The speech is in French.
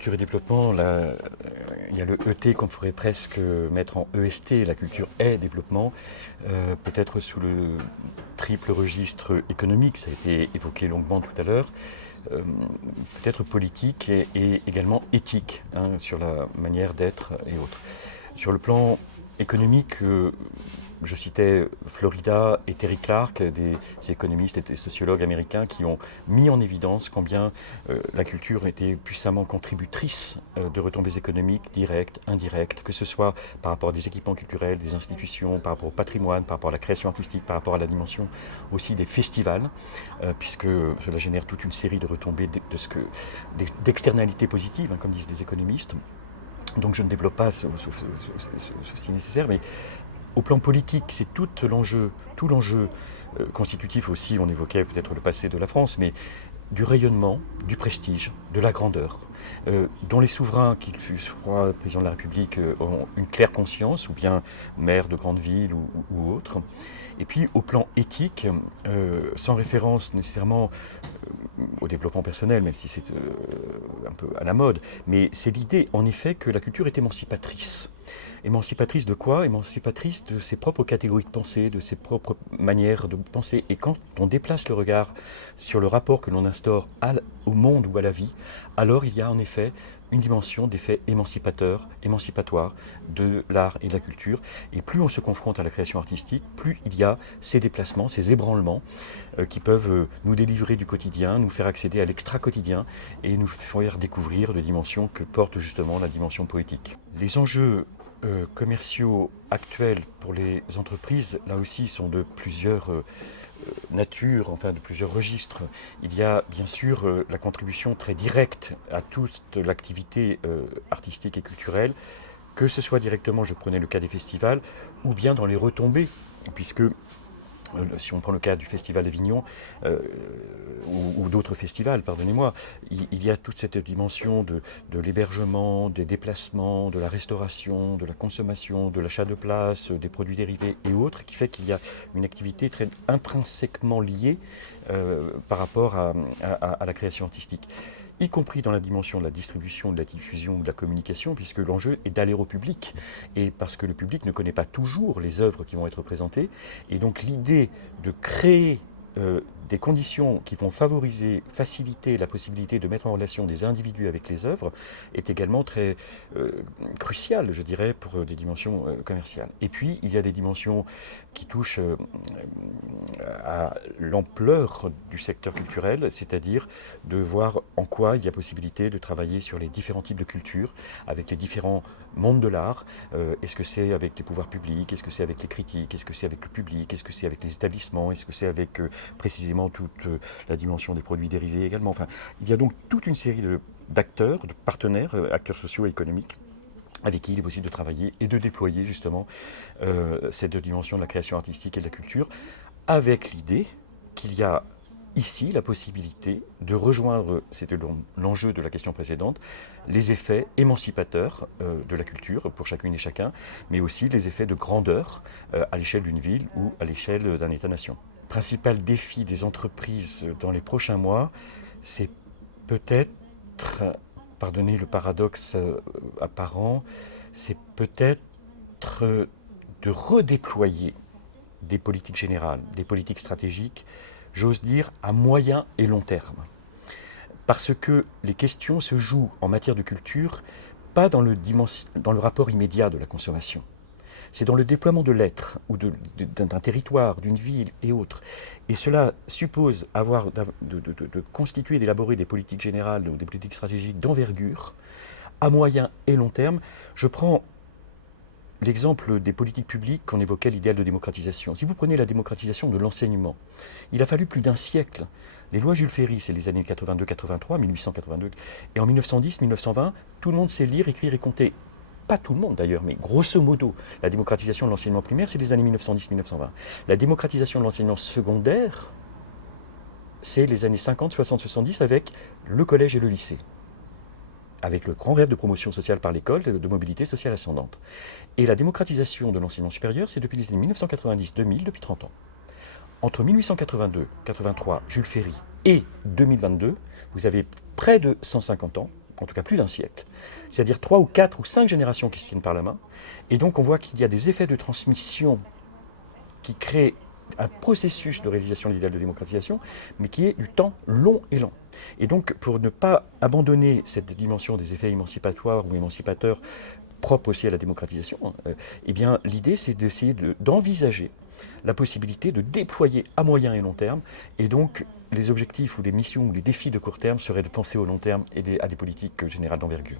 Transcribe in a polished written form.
culture et développement, là, il y a le ET qu'on pourrait presque mettre en EST, la culture est développement, peut-être sous le triple registre économique, ça a été évoqué longuement tout à l'heure, euh, peut-être politique et également éthique, hein, sur la manière d'être et autres. Sur le plan économique, je citais Florida et Terry Clark, des économistes et des sociologues américains qui ont mis en évidence combien la culture était puissamment contributrice de retombées économiques directes, indirectes, que ce soit par rapport à des équipements culturels, des institutions, par rapport au patrimoine, par rapport à la création artistique, par rapport à la dimension aussi des festivals, puisque cela génère toute une série de retombées d'externalités positives, hein, comme disent les économistes. Donc je ne développe pas ceci nécessaire, mais au plan politique, c'est tout l'enjeu constitutif aussi, on évoquait peut-être le passé de la France, mais du rayonnement, du prestige, de la grandeur, dont les souverains, qu'ils soient président de la République, ont une claire conscience, ou bien maire de grande ville ou autre. Et puis au plan éthique, sans référence nécessairement au développement personnel, même si c'est un peu à la mode, mais c'est l'idée en effet que la culture est émancipatrice. Émancipatrice de quoi? Émancipatrice de ses propres catégories de pensée, de ses propres manières de penser. Et quand on déplace le regard sur le rapport que l'on instaure au monde ou à la vie, alors il y a en effet une dimension d'effet émancipateur, émancipatoire de l'art et de la culture. Et plus on se confronte à la création artistique, plus il y a ces déplacements, ces ébranlements qui peuvent nous délivrer du quotidien, nous faire accéder à l'extra-quotidien et nous faire découvrir des dimensions que porte justement la dimension poétique. Les enjeux commerciaux actuels pour les entreprises, là aussi, sont de plusieurs natures, enfin de plusieurs registres. Il y a bien sûr la contribution très directe à toute l'activité artistique et culturelle, que ce soit directement, je prenais le cas des festivals, ou bien dans les retombées, puisque si on prend le cas du Festival d'Avignon ou d'autres festivals, pardonnez-moi, il y a toute cette dimension de l'hébergement, des déplacements, de la restauration, de la consommation, de l'achat de places, des produits dérivés et autres, qui fait qu'il y a une activité très intrinsèquement liée par rapport à la création artistique, y compris dans la dimension de la distribution, de la diffusion, de la communication, puisque l'enjeu est d'aller au public, et parce que le public ne connaît pas toujours les œuvres qui vont être présentées, et donc l'idée de créer des conditions qui vont favoriser, faciliter la possibilité de mettre en relation des individus avec les œuvres est également très cruciale, je dirais, pour des dimensions commerciales. Et puis, il y a des dimensions qui touchent à l'ampleur du secteur culturel, c'est-à-dire de voir en quoi il y a possibilité de travailler sur les différents types de cultures, avec les différents mondes de l'art. Est-ce que c'est avec les pouvoirs publics? Est-ce que c'est avec les critiques? Est-ce que c'est avec le public? Est-ce que c'est avec les établissements? Est-ce que c'est avec précisément toute la dimension des produits dérivés également? Enfin, il y a donc toute une série d'acteurs, de partenaires, acteurs sociaux et économiques, avec qui il est possible de travailler et de déployer justement ces deux dimensions de la création artistique et de la culture, avec l'idée qu'il y a ici la possibilité de rejoindre, c'était l'enjeu de la question précédente, les effets émancipateurs de la culture pour chacune et chacun, mais aussi les effets de grandeur à l'échelle d'une ville ou à l'échelle d'un État-nation. Le principal défi des entreprises dans les prochains mois, c'est peut-être, pardonnez le paradoxe apparent, c'est peut-être de redéployer des politiques générales, des politiques stratégiques, j'ose dire à moyen et long terme. Parce que les questions se jouent en matière de culture pas dans le rapport immédiat de la consommation. C'est dans le déploiement de l'être, ou d'un territoire, d'une ville et autres. Et cela suppose de constituer, d'élaborer des politiques générales ou des politiques stratégiques d'envergure, à moyen et long terme. Je prends l'exemple des politiques publiques qu'on évoquait, l'idéal de démocratisation. Si vous prenez la démocratisation de l'enseignement, il a fallu plus d'un siècle. Les lois Jules Ferry, c'est les années 82-83, 1882, et en 1910-1920, tout le monde sait lire, écrire et compter. Pas tout le monde d'ailleurs, mais grosso modo, la démocratisation de l'enseignement primaire, c'est les années 1910-1920. La démocratisation de l'enseignement secondaire, c'est les années 50, 60, 70 avec le collège et le lycée, avec le grand rêve de promotion sociale par l'école, de mobilité sociale ascendante. Et la démocratisation de l'enseignement supérieur, c'est depuis les années 1990-2000, depuis 30 ans. Entre 1882, 83, Jules Ferry et 2022, vous avez près de 150 ans, en tout cas plus d'un siècle, c'est-à-dire 3 ou 4 ou 5 générations qui se tiennent par la main. Et donc on voit qu'il y a des effets de transmission qui créent un processus de réalisation de l'idéal de démocratisation, mais qui est du temps long et lent. Et donc, pour ne pas abandonner cette dimension des effets émancipatoires ou émancipateurs propres aussi à la démocratisation, eh bien, l'idée, c'est d'essayer d'envisager la possibilité de déployer à moyen et long terme, et donc les objectifs ou les missions ou les défis de court terme seraient de penser au long terme et à des politiques générales d'envergure.